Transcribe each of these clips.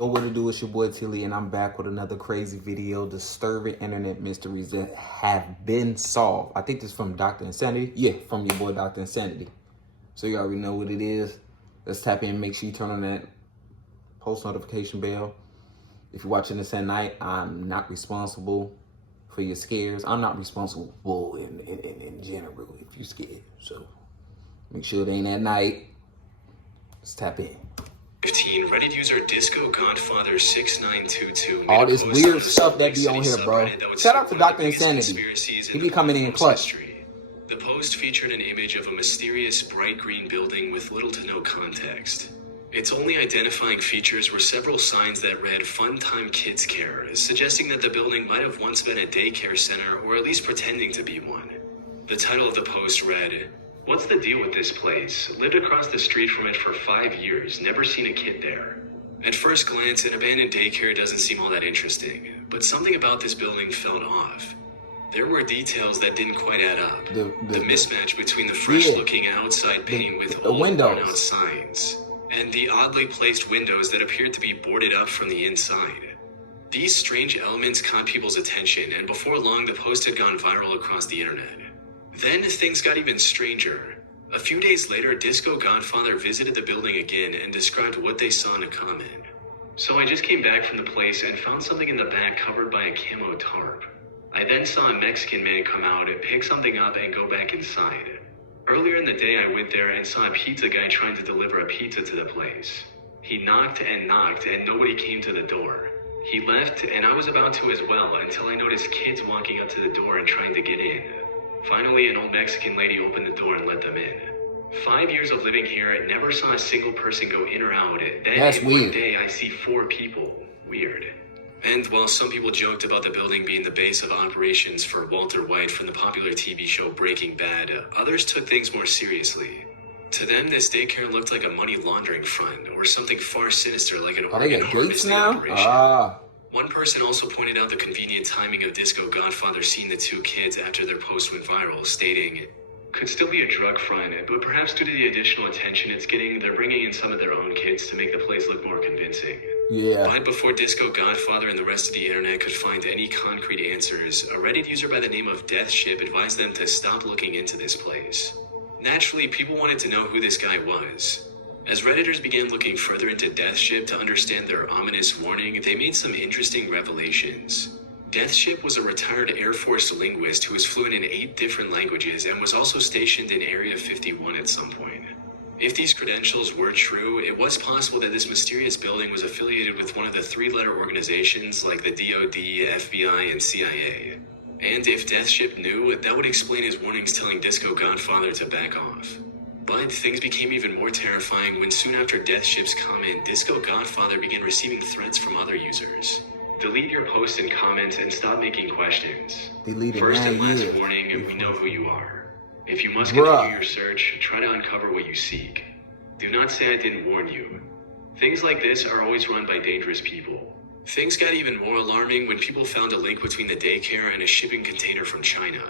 Yo, what to do? It's your boy IamTeeLee, and I'm back with another crazy video. Disturbing internet mysteries that have been solved. I think this is from Dr. Insanity. Yeah, from your boy Dr. Insanity. So you already know what it is. Let's tap in. Make sure you turn on that post notification bell. If you're watching this at night, I'm not responsible for your scares. I'm not responsible in general if you're scared. So make sure it ain't at night. Let's tap in. 15 Reddit user Disco Godfather 6922 All this weird stuff that be on here, bro. Shout out to Dr. Insanity. He be coming in clutch. The post featured an image of a mysterious bright green building with little to no context. Its only identifying features were several signs that read Fun Time Kids Care, suggesting that the building might have once been a daycare center or at least pretending to be one. The title of the post read, "What's the deal with this place? Lived across the street from it for 5 years, never seen a kid there." At first glance, an abandoned daycare doesn't seem all that interesting, but something about this building felt off. There were details that didn't quite add up. The mismatch between the fresh-looking outside paint with old worn-out signs and the oddly placed windows that appeared to be boarded up from the inside. These strange elements caught people's attention, and before long the post had gone viral across the internet. Then things got even stranger. A few days later, Disco Godfather visited the building again and described what they saw in a comment. "So I just came back from the place and found something in the back covered by a camo tarp. I then saw a Mexican man come out and pick something up and go back inside. Earlier in the day, I went there and saw a pizza guy trying to deliver a pizza to the place. He knocked and nobody came to the door. He left and I was about to as well until I noticed kids walking up to the door and trying to get in. Finally, an old Mexican lady opened the door and let them in. 5 years of living here, I never saw a single person go in or out. Then one day, I see 4 people. Weird." And while some people joked about the building being the base of operations for Walter White from the popular TV show Breaking Bad, others took things more seriously. To them, this daycare looked like a money laundering front, or something far sinister like an organ harvesting operation. One person also pointed out the convenient timing of Disco Godfather seeing the 2 kids after their post went viral, stating, "Could still be a drug front, but perhaps due to the additional attention it's getting, they're bringing in some of their own kids to make the place look more convincing." Yeah. But before Disco Godfather and the rest of the internet could find any concrete answers, a Reddit user by the name of Deathship advised them to stop looking into this place. Naturally, people wanted to know who this guy was. As Redditors began looking further into Deathship to understand their ominous warning, they made some interesting revelations. Deathship was a retired Air Force linguist who was fluent in 8 different languages and was also stationed in Area 51 at some point. If these credentials were true, it was possible that this mysterious building was affiliated with one of the 3-letter organizations like the DoD, FBI, and CIA. And if Deathship knew, that would explain his warnings telling Disco Godfather to back off. But things became even more terrifying when soon after Deathship's comment, Disco Godfather began receiving threats from other users. "Delete your posts and comments and stop making questions. First and last warning, we know who you are. If you must continue your search, try to uncover what you seek. Do not say I didn't warn you." Things like this are always run by dangerous people. Things got even more alarming when people found a link between the daycare and a shipping container from China.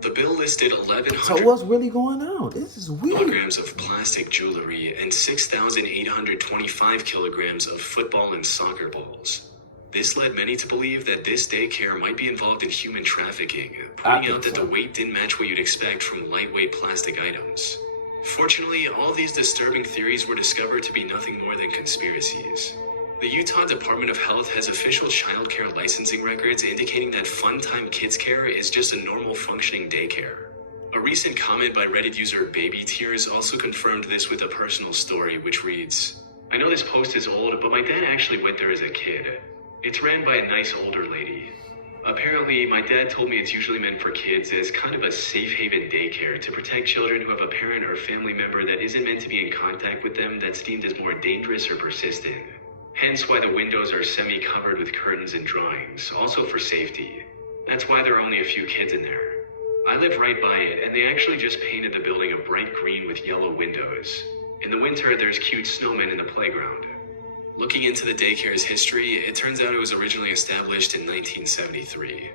The bill listed 1,100 So what's really going on? This is weird. kilograms of plastic jewelry and 6,825 kilograms of football and soccer balls. This led many to believe that this daycare might be involved in human trafficking, pointing out that the weight didn't match what you'd expect from lightweight plastic items. Fortunately, all these disturbing theories were discovered to be nothing more than conspiracies. The Utah Department of Health has official child care licensing records indicating that Fun Time Kids Care is just a normal functioning daycare. A recent comment by Reddit user Baby Tears also confirmed this with a personal story, which reads, "I know this post is old, but my dad actually went there as a kid. It's ran by a nice older lady. Apparently, my dad told me it's usually meant for kids as kind of a safe haven daycare to protect children who have a parent or family member that isn't meant to be in contact with them that's deemed as more dangerous or persistent. Hence why the windows are semi-covered with curtains and drawings, also for safety. That's why there are only a few kids in there. I live right by it, and they actually just painted the building a bright green with yellow windows. In the winter, there's cute snowmen in the playground." Looking into the daycare's history, it turns out it was originally established in 1973.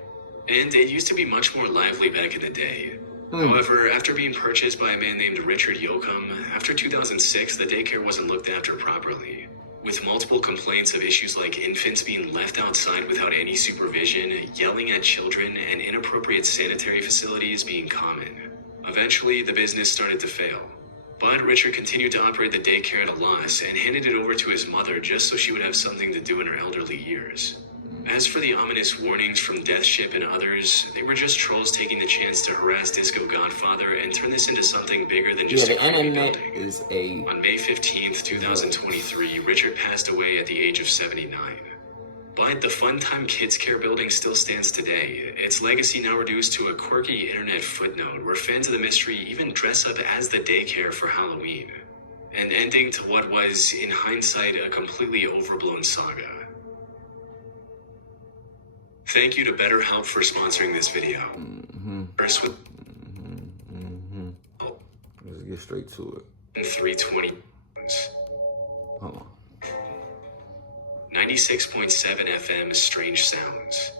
And it used to be much more lively back in the day. However, after being purchased by a man named Richard Yoakum, after 2006, the daycare wasn't looked after properly. with multiple complaints of issues like infants being left outside without any supervision, yelling at children, and inappropriate sanitary facilities being common. Eventually, the business started to fail. But Richard continued to operate the daycare at a loss and handed it over to his mother just so she would have something to do in her elderly years. As for the ominous warnings from Death Ship and others, they were just trolls taking the chance to harass Disco Godfather and turn this into something bigger than just a creepy building. On May 15th, 2023, Richard passed away at the age of 79. But the Funtime Kids Care building still stands today, its legacy now reduced to a quirky internet footnote where fans of the mystery even dress up as the daycare for Halloween. An ending to what was, in hindsight, a completely overblown saga. Thank you to BetterHelp for sponsoring this video. First with Let's get straight to it. 320. Hold on. 96.7 FM Strange Sounds.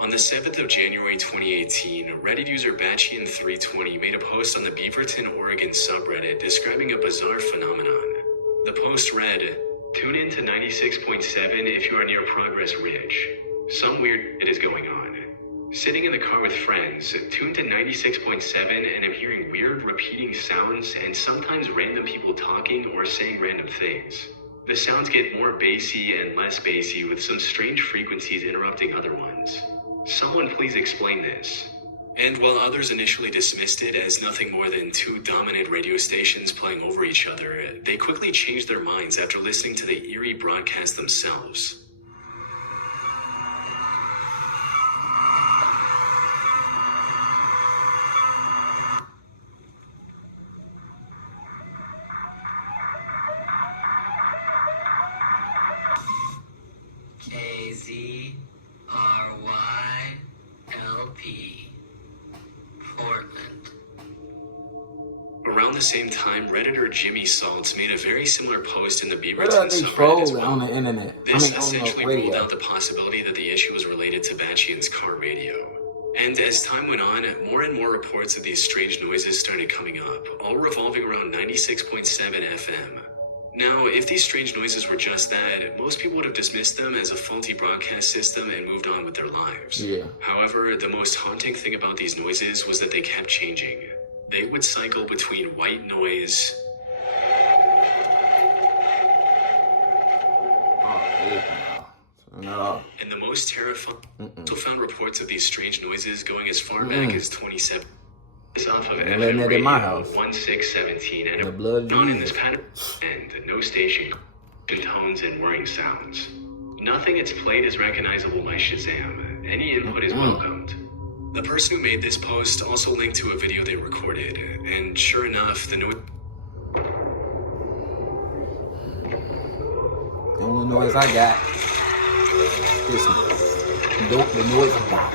On the 7th of January 2018, Reddit user Batchian320 made a post on the Beaverton, Oregon subreddit describing a bizarre phenomenon. The post read, "Tune in to 96.7 if you are near Progress Ridge. Some weird shit is going on. Sitting in the car with friends, tuned to 96.7 and I'm hearing weird repeating sounds and sometimes random people talking or saying random things. The sounds get more bassy and less bassy with some strange frequencies interrupting other ones. Someone please explain this." And while others initially dismissed it as nothing more than two dominant radio stations playing over each other, they quickly changed their minds after listening to the eerie broadcast themselves. KZRYLP, Portland. Around the same time, Redditor Jimmy Saltz made a very similar post in the What Beaverton are they subreddit as trolling well. on the internet? This on the essentially ruled radio. out the possibility that the issue was related to Batchian's car radio. And as time went on, more and more reports of these strange noises started coming up, all revolving around 96.7 FM. Now, if these strange noises were just that, most people would have dismissed them as a faulty broadcast system and moved on with their lives. Yeah. However, the most haunting thing about these noises was that they kept changing. They would cycle between white noise No. and the most terrifying. Also found reports of these strange noises going as far back as 27. It's off of FM letting it in my radio house. 1617 and The blood on in Jesus. this pattern and no station tones and whirring sounds. Nothing it's played is recognizable by Shazam. Any input is welcomed. The person who made this post also linked to a video they recorded, and sure enough, the noise. The only noise I got is the noise I got.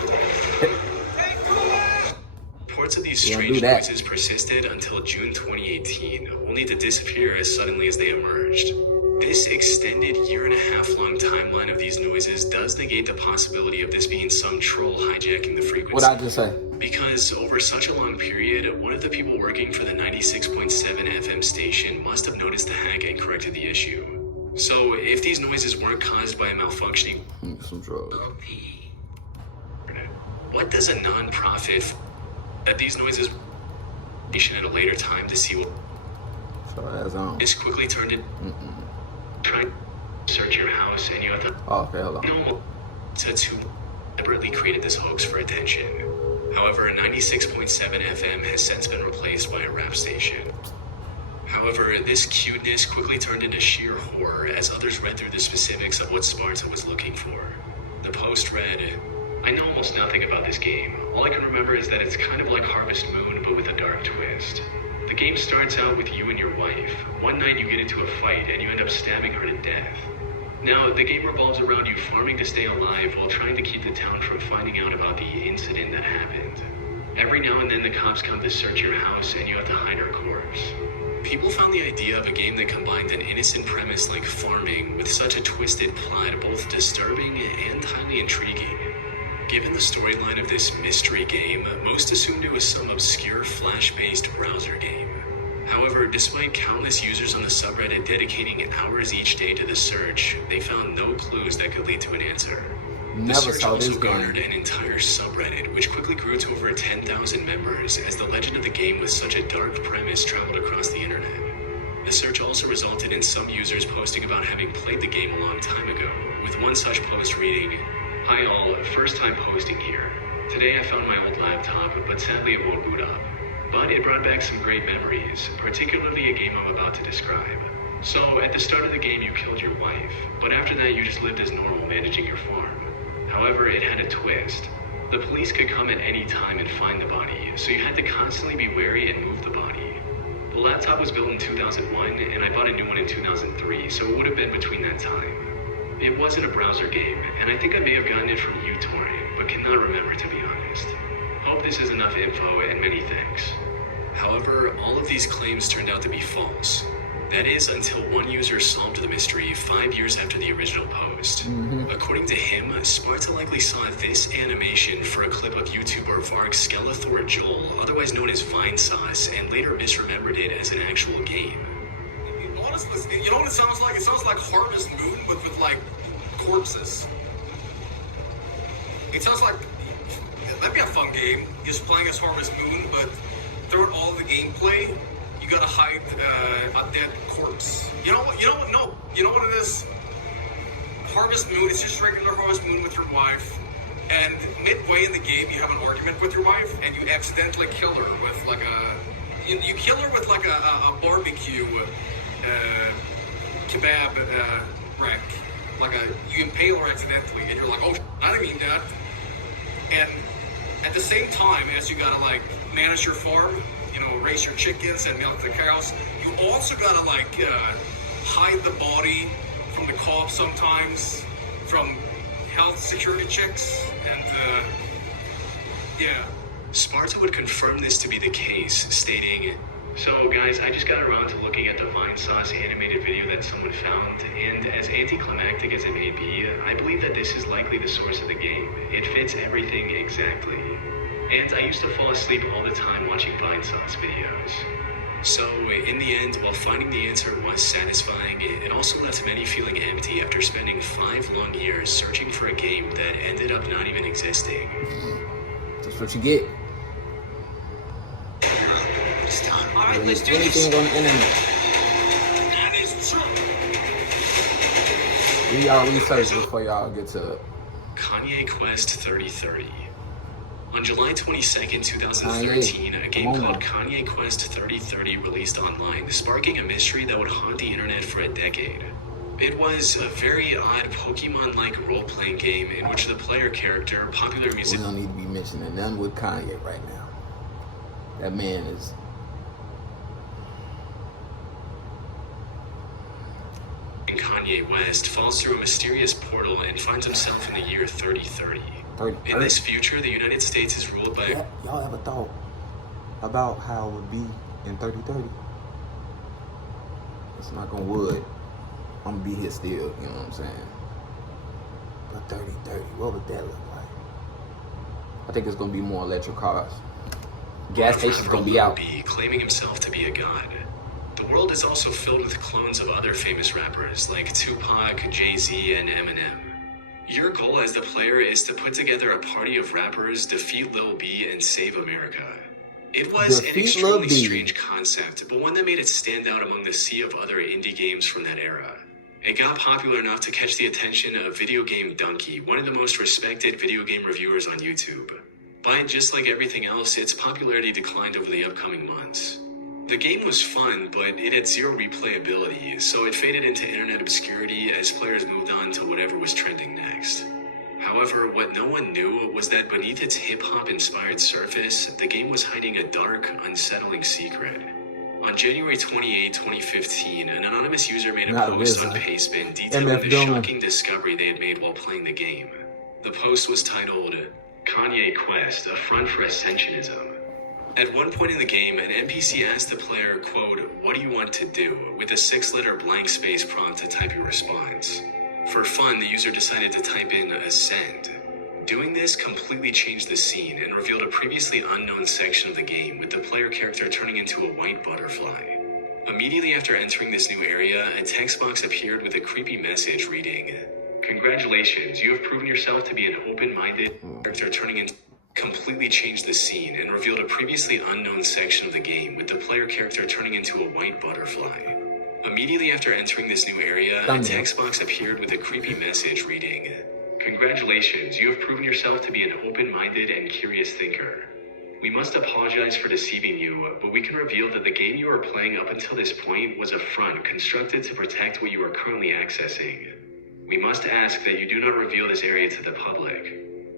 Reports of these Yeah, strange do that. noises persisted until June 2018, only to disappear as suddenly as they emerged. This extended year-and-a-half-long timeline of these noises does negate the possibility of this being some troll hijacking the frequency. What'd I just say? Because over such a long period, one of the people working for the 96.7 FM station must have noticed the hack and corrected the issue. So, if these noises weren't caused by a malfunctioning, Some drugs. what does a non-profit that these noises at a later time to see what Sorry, that's on. this quickly turned in trying to search your house and you have to Oh, okay, hold on. know who deliberately created this hoax for attention. However, 96.7 FM has since been replaced by a rap station. However, this cuteness quickly turned into sheer horror as others read through the specifics of what Sparta was looking for. The post read, "I know almost nothing about this game. All I can remember is that it's kind of like Harvest Moon, but with a dark twist. The game starts out with you and your wife. One night you get into a fight and you end up stabbing her to death. Now, the game revolves around you farming to stay alive while trying to keep the town from finding out about the incident that happened. Every now and then the cops come to search your house and you have to hide her corpse." People found the idea of a game that combined an innocent premise like farming with such a twisted plot both disturbing and highly intriguing. Given the storyline of this mystery game, most assumed it was some obscure Flash-based browser game. However, despite countless users on the subreddit dedicating hours each day to the search, they found no clues that could lead to an answer. The Never search saw also this garnered game. an entire subreddit, which quickly grew to over 10,000 members as the legend of the game with such a dark premise traveled across the internet. The search also resulted in some users posting about having played the game a long time ago, with one such post reading, "Hi all, first time posting here. Today I found my old laptop, but sadly it won't boot up. But it brought back some great memories, particularly a game I'm about to describe. So, at the start of the game you killed your wife, but after that you just lived as normal managing your farm. However, it had a twist. The police could come at any time and find the body, so you had to constantly be wary and move the body. The laptop was built in 2001, and I bought a new one in 2003, so it would have been between that time. It wasn't a browser game, and I think I may have gotten it from uTorrent, but cannot remember to be honest. Hope this is enough info, and many thanks." However, all of these claims turned out to be false. That is, until one user solved the mystery 5 years after the original post. According to him, Sparta likely saw this animation for a clip of YouTuber Varg Skeletor Joel, otherwise known as Vinesauce, and later misremembered it as an actual game. Honestly, you know what it sounds like? It sounds like Harvest Moon, but with like corpses. It sounds like that'd be a fun game, just playing as Harvest Moon, but throughout all the gameplay, you gotta hide a dead corpse. You know what? No. You know what it is? Harvest Moon, it's just regular Harvest Moon with your wife, and midway in the game, you have an argument with your wife, and you accidentally kill her with like you kill her with like a barbecue kebab rack. You impale her accidentally, and you're like, oh, I didn't mean that. And at the same time as you gotta like manage your farm, you know, raise your chickens and milk the cows, you also gotta like hide the body from the cops sometimes, from health security checks, and yeah. Sparta would confirm this to be the case, stating, "So guys, I just got around to looking at the Vinesauce animated video that someone found, and as anticlimactic as it may be, I believe that this is likely the source of the game. It fits everything exactly. And I used to fall asleep all the time watching Vinesauce videos." So, in the end, while finding the answer was satisfying, it also left many feeling empty after spending 5 long years searching for a game that ended up not even existing. That's what you get. Alright, let's do Anything this. on the internet. That is true. Do y'all research before y'all get to it. Kanye Quest 3030. On July 22nd, 2013, a game called Kanye Quest 3030 released online, sparking a mystery that would haunt the internet for a decade. It was a very odd Pokemon-like role-playing game in which the player character, popular We music don't need to be mentioning nothing with Kanye right now. That man is... Kanye West falls through a mysterious portal and finds himself in the year 3030. In this future, the United States is ruled by... Yeah, y'all ever thought about how it would be in 3030? It's not gonna wood. I'm gonna be here still, you know what I'm saying? But 3030, what would that look like? I think it's gonna be more electric cars. Gas station's gonna be out. Claiming himself to be a god. The world is also filled with clones of other famous rappers like Tupac, Jay-Z, and Eminem. Your goal as the player is to put together a party of rappers, defeat Lil B, and save America. It was an extremely strange concept, but one that made it stand out among the sea of other indie games from that era. It got popular enough to catch the attention of Video Game Donkey, one of the most respected video game reviewers on YouTube. But just like everything else, its popularity declined over the upcoming months. The game was fun, but it had zero replayability, so it faded into internet obscurity as players moved on to whatever was trending next. However, what no one knew was that beneath its hip-hop inspired surface, the game was hiding a dark, unsettling secret. On January 28, 2015, an anonymous user made a post on Pastebin detailing the shocking discovery they had made while playing the game. The post was titled, "Kanye Quest, a front for Ascensionism." At one point in the game, an NPC asked the player, quote, "What do you want to do?" with a 6-letter blank space prompt to type your response. For fun, the user decided to type in "Ascend." Doing this completely changed the scene and revealed a previously unknown section of the game, with the player character turning into a white butterfly. Immediately after entering this new area, a text box appeared with a creepy message reading, "Congratulations, you have proven yourself to be an open-minded character." Turning in completely changed the scene and revealed a previously unknown section of the game, with the player character turning into a white butterfly. Immediately after entering this new area, a text box appeared with a creepy message reading, "Congratulations, you have proven yourself to be an open-minded and curious thinker. We must apologize for deceiving you, but we can reveal that the game you are playing up until this point was a front constructed to protect what you are currently accessing. We must ask that you do not reveal this area to the public.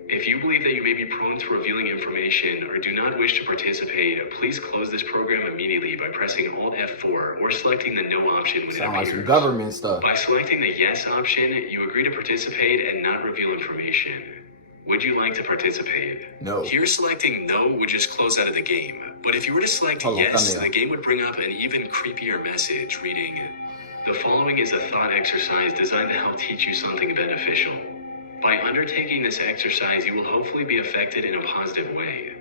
If you believe that you may be prone to revealing information or do not wish to participate, please close this program immediately by pressing Alt F4 or selecting the No option when it Sound like appears. some government stuff. By selecting the Yes option, you agree to participate and not reveal information. Would you like to participate? No. Here, selecting No would just close out of the game. But if you were to select Hold on, Yes, thumbnail. the game would bring up an even creepier message reading, "The following is a thought exercise designed to help teach you something beneficial. By undertaking this exercise, you will hopefully be affected in a positive way.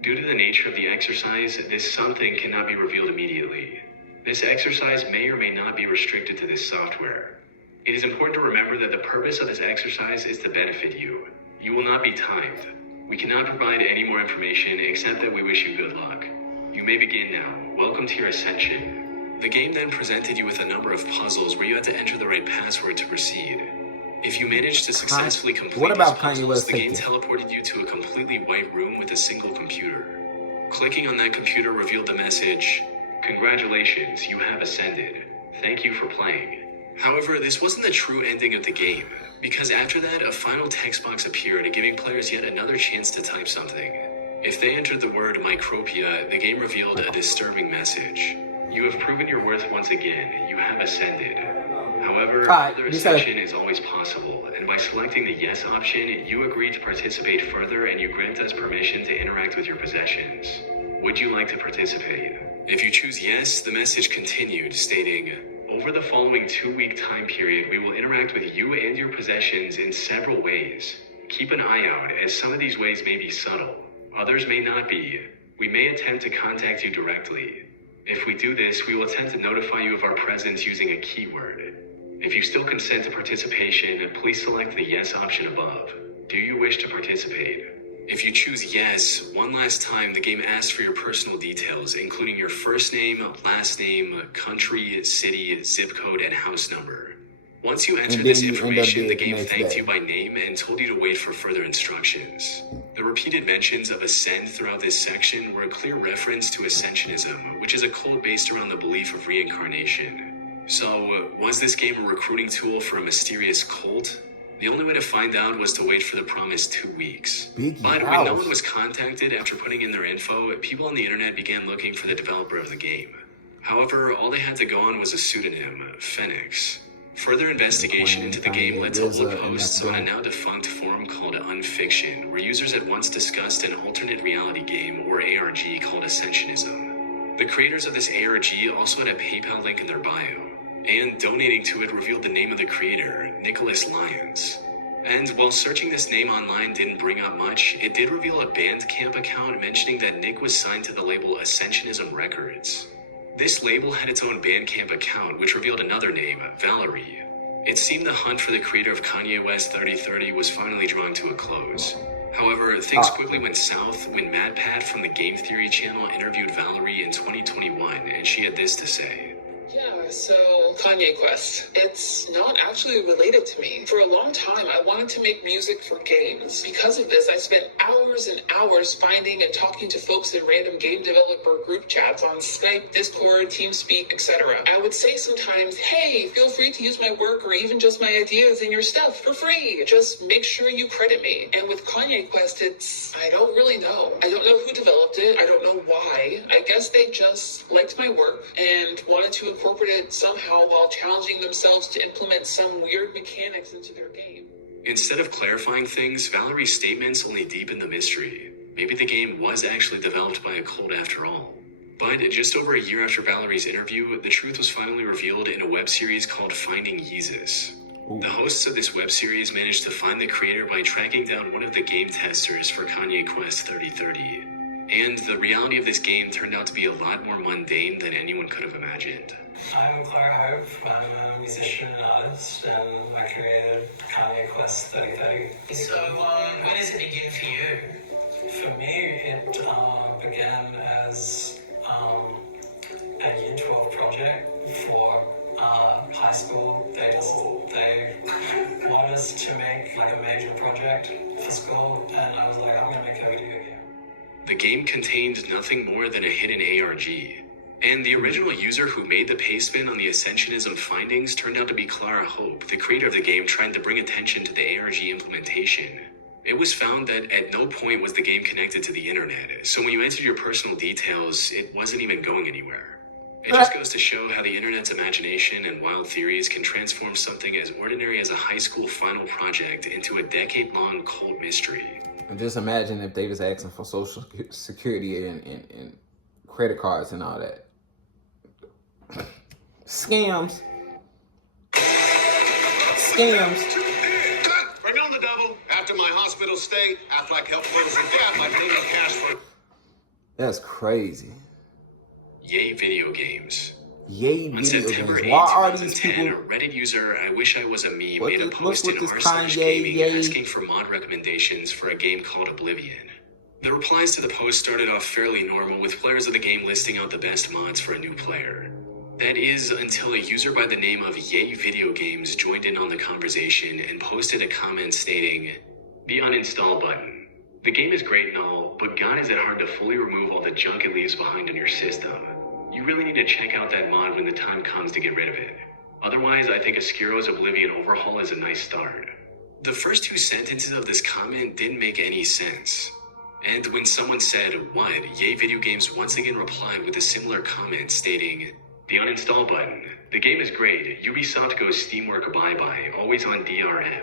Due to the nature of the exercise, this something cannot be revealed immediately. This exercise may or may not be restricted to this software. It is important to remember that the purpose of this exercise is to benefit you. You will not be timed. We cannot provide any more information except that we wish you good luck. You may begin now. Welcome to your ascension." The game then presented you with a number of puzzles where you had to enter the right password to proceed. If you managed to successfully complete What about these Kanye puzzles, West the game taking? teleported you to a completely white room with a single computer. Clicking on that computer revealed the message, "Congratulations, you have ascended. Thank you for playing." However, this wasn't the true ending of the game, because after that, a final text box appeared, giving players yet another chance to type something. If they entered the word Micropia, the game revealed a disturbing message. "You have proven your worth once again. You have ascended. However, further ascension is always possible, and by selecting the Yes option, you agree to participate further and you grant us permission to interact with your possessions. Would you like to participate?" If you choose Yes, the message continued, stating, "Over the following 2-week time period, we will interact with you and your possessions in several ways. Keep an eye out, as some of these ways may be subtle. Others may not be. We may attempt to contact you directly. If we do this, we will attempt to notify you of our presence using a keyword. If you still consent to participation, please select the Yes option above. Do you wish to participate?" If you choose Yes, one last time, the game asks for your personal details, including your first name, last name, country, city, zip code, and house number. Once you entered this information, the game thanked you by name and told you to wait for further instructions. The repeated mentions of Ascend throughout this section were a clear reference to Ascensionism, which is a cult based around the belief of reincarnation. So, was this game a recruiting tool for a mysterious cult? The only way to find out was to wait for the promised 2 weeks. But when no one was contacted after putting in their info, people on the internet began looking for the developer of the game. However, all they had to go on was a pseudonym, Phoenix. Further investigation into the game led to old posts on a now defunct forum called Unfiction, where users had once discussed an alternate reality game, or ARG, called Ascensionism. The creators of this ARG also had a PayPal link in their bio, and donating to it revealed the name of the creator, Nicholas Lyons. And while searching this name online didn't bring up much, it did reveal a Bandcamp account mentioning that Nick was signed to the label Ascensionism Records. This label had its own Bandcamp account, which revealed another name, Valerie. It seemed the hunt for the creator of Kanye West 3030 was finally drawing to a close. However, things quickly went south when MadPat from the Game Theory channel interviewed Valerie in 2021, and she had this to say. Yeah, so Kanye Quest. It's not actually related to me. For a long time, I wanted to make music for games. Because of this, I spent hours and hours finding and talking to folks in random game developer group chats on Skype, Discord, TeamSpeak, etc. I would say sometimes, hey, feel free to use my work or even just my ideas in your stuff for free. Just make sure you credit me. And with Kanye Quest, I don't really know. I don't know who developed it. I don't know why. I guess they just liked my work and wanted to incorporate it somehow while challenging themselves to implement some weird mechanics into their game. Instead of clarifying things, Valerie's statements only deepened the mystery. Maybe the game was actually developed by a cult after all. But just over a year after Valerie's interview, the truth was finally revealed in a web series called Finding Yeezus. The hosts of this web series managed to find the creator by tracking down one of the game testers for Kanye Quest 3030. And the reality of this game turned out to be a lot more mundane than anyone could have imagined. I'm Clara Hope. I'm a musician and artist, and I created Kanye Quest 3030. So, when does it begin for you? For me, it began as a Year 12 project for high school. They wanted us to make like a major project for school, and I was like, I'm gonna make a video game. The game contained nothing more than a hidden ARG. And the original user who made the paste-bin on the Ascensionism findings turned out to be Clara Hope, the creator of the game, trying to bring attention to the ARG implementation. It was found that at no point was the game connected to the internet, so when you entered your personal details, it wasn't even going anywhere. It just goes to show how the internet's imagination and wild theories can transform something as ordinary as a high school final project into a decade-long cold mystery. And just imagine if they was asking for social security and credit cards and all that. Scams. Bring on the double. After my hospital stay, Affleck helped close the gap by paying me cash for. That's crazy. Yay video games. Yay On video September games. 8, Why are these 2010, people? Reddit user I Wish I Was a Meme What made a the- post what's in with this Kanye r/gaming yay? asking for mod recommendations for a game called Oblivion. The replies to the post started off fairly normal, with players of the game listing out the best mods for a new player. That is, until a user by the name of Yay Video Games joined in on the conversation and posted a comment stating, "The uninstall button. The game is great and all, but god is it hard to fully remove all the junk it leaves behind on your system. You really need to check out that mod when the time comes to get rid of it. Otherwise, I think Ascuro's Oblivion overhaul is a nice start." The first two sentences of this comment didn't make any sense. And when someone said, "What?" Yay Video Games once again replied with a similar comment stating, "The uninstall button. The game is great. Ubisoft goes Steamwork bye-bye, always on DRM.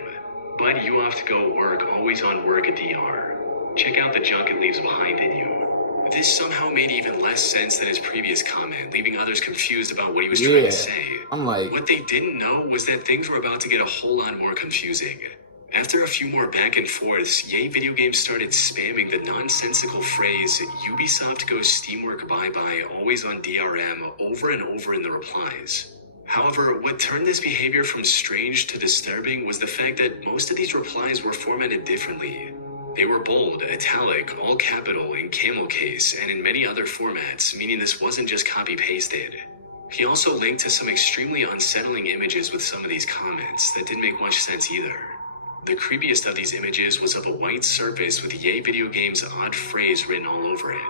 But you have to go work, always on work DR. Check out the junk it leaves behind in you." This somehow made even less sense than his previous comment, leaving others confused about what he was trying to say. I'm like, What they didn't know was that things were about to get a whole lot more confusing. After a few more back and forths, Yay Video Games started spamming the nonsensical phrase, "Ubisoft goes Steamwork bye-bye, always on DRM," over and over in the replies. However, what turned this behavior from strange to disturbing was the fact that most of these replies were formatted differently. They were bold, italic, all capital, in camel case, and in many other formats, meaning this wasn't just copy-pasted. He also linked to some extremely unsettling images with some of these comments that didn't make much sense either. The creepiest of these images was of a white surface with Yay Video Games' odd phrase written all over it.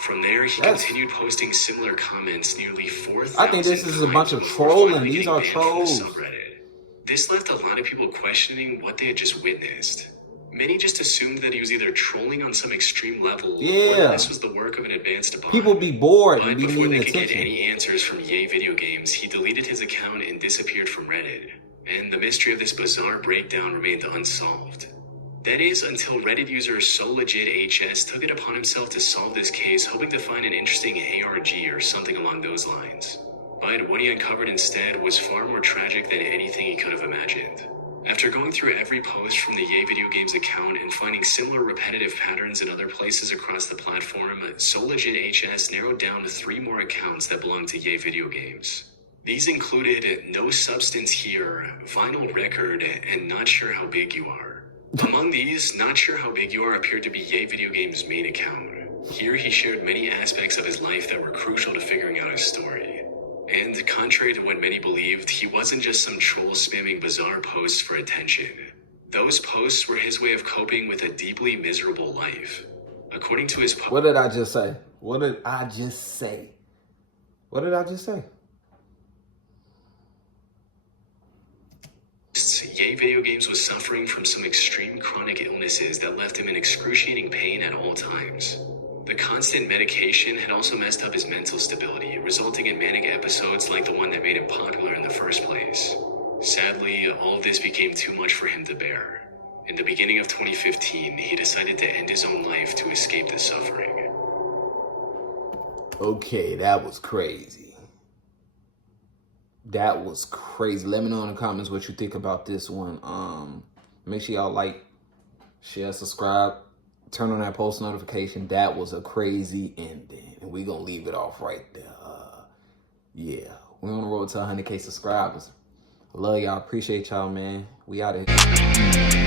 From there, he continued posting similar comments nearly 4,000 I think this is a bunch of times trolling. before finally These are getting banned from the trolls. subreddit. This left a lot of people questioning what they had just witnessed. Many just assumed that he was either trolling on some extreme level, or Yeah. that this was the work of an advanced bot. People be bored But and be before they needing could get attention. any answers from Yay Video Games, he deleted his account and disappeared from Reddit. And the mystery of this bizarre breakdown remained unsolved. That is, until Reddit user SoLegitHS took it upon himself to solve this case, hoping to find an interesting ARG or something along those lines. But what he uncovered instead was far more tragic than anything he could have imagined. After going through every post from the Yay Video Games account and finding similar repetitive patterns in other places across the platform, SoLegitHS narrowed down to 3 more accounts that belonged to Yay Video Games. These included No Substance Here, Vinyl Record, and Not Sure How Big You Are. Among these, Not Sure How Big You Are appeared to be Yay Video Games' main account. Here he shared many aspects of his life that were crucial to figuring out his story. And contrary to what many believed, he wasn't just some troll spamming bizarre posts for attention. Those posts were his way of coping with a deeply miserable life. According to his What did I just say? What did I just say? What did I just say? Yay Video Games was suffering from some extreme chronic illnesses that left him in excruciating pain at all times. The constant medication had also messed up his mental stability, resulting in manic episodes like the one that made him popular in the first place. Sadly, all of this became too much for him to bear. In the beginning of 2015, he decided to end his own life to escape the suffering. Okay, that was crazy. That was crazy. Let me know in the comments what you think about this one. Make sure y'all like, share, subscribe turn on that post notification. That was a crazy ending. And we're going to leave it off right there. Yeah, we're on the road to 100K subscribers. I love y'all. Appreciate y'all, man. We out of here.